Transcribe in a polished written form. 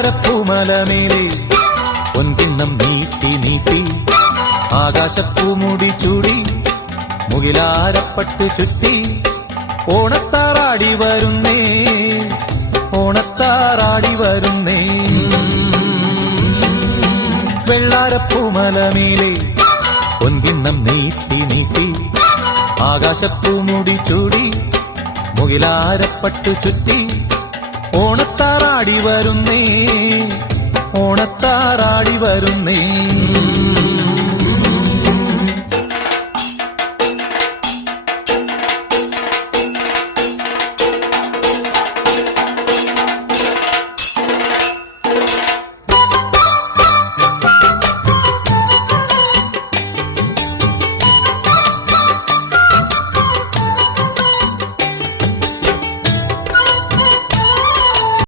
വെള്ളാരപ്പൂമലമേലെ പൊൻകിണ്ണം നീട്ടി നീട്ടി ആകാശപ്പൂമുടി ചൂടി മുകിലാരപ്പട്ടു ചുറ്റി ഓണത്താറാടി വരുന്നേ ഓണത്താറാടി വരുന്നേ വെള്ളാരപ്പൂമലമേലെ പൊൻകിണ്ണം നീട്ടി നീട്ടി ആകാശപ്പൂമുടി ചൂടി മുകിലാരപ്പട്ടു ചുറ്റി ഓണത്താറാടി വരുന്നേ ഓണത്താറാടി വരുന്നേ